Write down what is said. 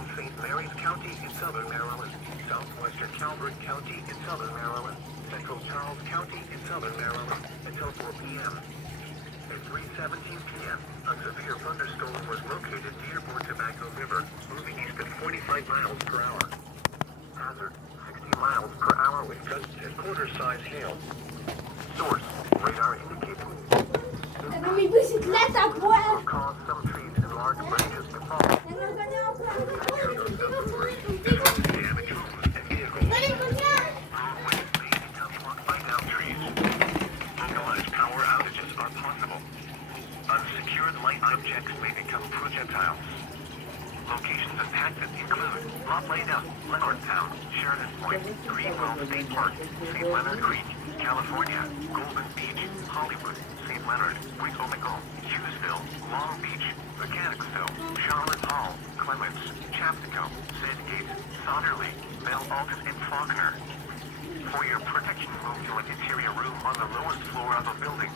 Northern St. Mary's County in southern Maryland, southwestern Calvert County in southern Maryland, central Charles County in southern Maryland, until 4 p.m. At 3:17 p.m., a severe thunderstorm was located near Port Tobacco River, moving east at 45 miles per hour. Hazard, 60 miles per hour with gusts and quarter-size hail. Source, radar indicated. Hebben we bicicleta, boy? Will cause some trees and large branches to fall. Damage homes and vehicles. Roadways may become blocked by downed trees. Localized power outages are possible. Unsecured light objects may become projectiles. Locations impacted include Lot Leda, Leonardtown, Sheridan Point, Greenwell State Park, St. Leonard Creek, California, Golden Beach, Hollywood, St. Leonard, Wicomico, Hughesville, Long Beach, Mechanicsville, Charlotte Hall, Clements, Chaptico, Sandgate, Sauderley, Belle Alton, and Faulkner. For your protection, move to an interior room on the lowest floor of a building.